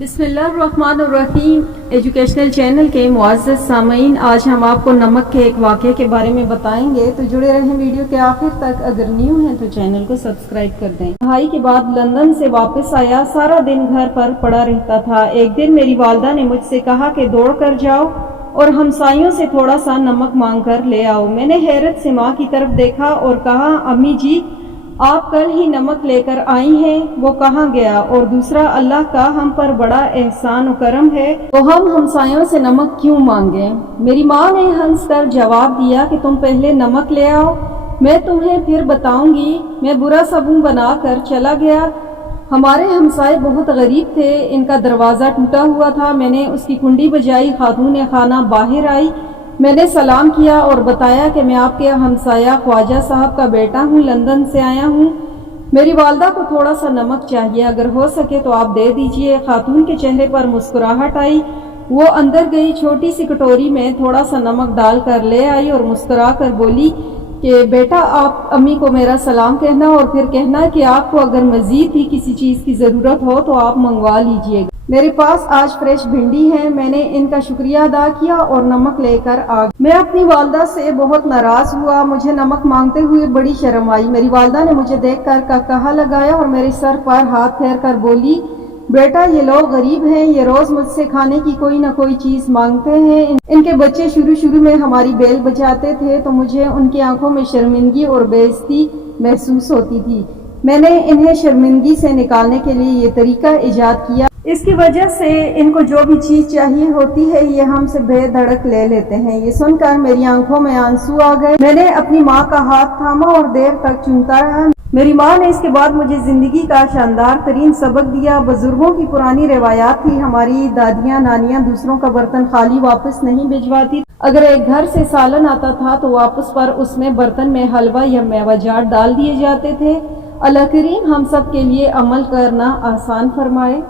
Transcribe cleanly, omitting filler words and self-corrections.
بسم اللہ الرحمن الرحیم۔ ایجوکیشنل چینل کے معزز سامعین، آج ہم آپ کو نمک کے ایک واقعے کے بارے میں بتائیں گے، تو جڑے رہیں ویڈیو کے آخر تک۔ اگر نیو ہیں تو چینل کو سبسکرائب کر دیں۔ پڑھائی کے بعد لندن سے واپس آیا، سارا دن گھر پر پڑا رہتا تھا۔ ایک دن میری والدہ نے مجھ سے کہا کہ دوڑ کر جاؤ اور ہمسائیوں سے تھوڑا سا نمک مانگ کر لے آؤ۔ میں نے حیرت سے ماں کی طرف دیکھا اور کہا، امی جی آپ کل ہی نمک لے کر آئی ہیں، وہ کہاں گیا؟ اور دوسرا، اللہ کا ہم پر بڑا احسان و کرم ہے تو ہم ہمسایوں سے نمک کیوں مانگیں؟ میری ماں نے ہنس کر جواب دیا کہ تم پہلے نمک لے آؤ، میں تمہیں پھر بتاؤں گی۔ میں برا سا منہ بنا کر چلا گیا۔ ہمارے ہمسائے بہت غریب تھے، ان کا دروازہ ٹوٹا ہوا تھا۔ میں نے اس کی کنڈی بجائی، خاتون خانہ باہر آئی۔ میں نے سلام کیا اور بتایا کہ میں آپ کے ہمسایہ خواجہ صاحب کا بیٹا ہوں، لندن سے آیا ہوں۔ میری والدہ کو تھوڑا سا نمک چاہیے، اگر ہو سکے تو آپ دے دیجئے۔ خاتون کے چہرے پر مسکراہٹ آئی، وہ اندر گئی، چھوٹی سی کٹوری میں تھوڑا سا نمک ڈال کر لے آئی اور مسکرا کر بولی کہ بیٹا آپ امی کو میرا سلام کہنا اور پھر کہنا کہ آپ کو اگر مزید بھی کسی چیز کی ضرورت ہو تو آپ منگوا لیجئے گا۔ میرے پاس آج فریش بھنڈی ہے۔ میں نے ان کا شکریہ ادا کیا اور نمک لے کر آ گئی۔ میں اپنی والدہ سے بہت ناراض ہوا، مجھے نمک مانگتے ہوئے بڑی شرم آئی۔ میری والدہ نے مجھے دیکھ کر کہا لگایا اور میرے سر پر ہاتھ پھیر کر بولی، بیٹا یہ لوگ غریب ہیں، یہ روز مجھ سے کھانے کی کوئی نہ کوئی چیز مانگتے ہیں۔ ان کے بچے شروع میں ہماری بیل بجاتے تھے تو مجھے ان کی آنکھوں میں شرمندگی اور بے عزتی محسوس ہوتی تھی۔ میں نے انہیں شرمندگی سے نکالنے کے لیے یہ طریقہ ایجاد کیا۔ اس کی وجہ سے ان کو جو بھی چیز چاہیے ہوتی ہے یہ ہم سے بے دھڑک لے لیتے ہیں۔ یہ سن کر میری آنکھوں میں آنسو آ گئے۔ میں نے اپنی ماں کا ہاتھ تھاما اور دیر تک چومتا رہا۔ میری ماں نے اس کے بعد مجھے زندگی کا شاندار ترین سبق دیا۔ بزرگوں کی پرانی روایات تھی، ہماری دادیاں نانیاں دوسروں کا برتن خالی واپس نہیں بھجواتی۔ اگر ایک گھر سے سالن آتا تھا تو واپس پر اس میں برتن میں حلوہ یا میوہ جات ڈال دیے جاتے تھے۔ اللہ کریم ہم سب کے لیے عمل کرنا آسان فرمائے۔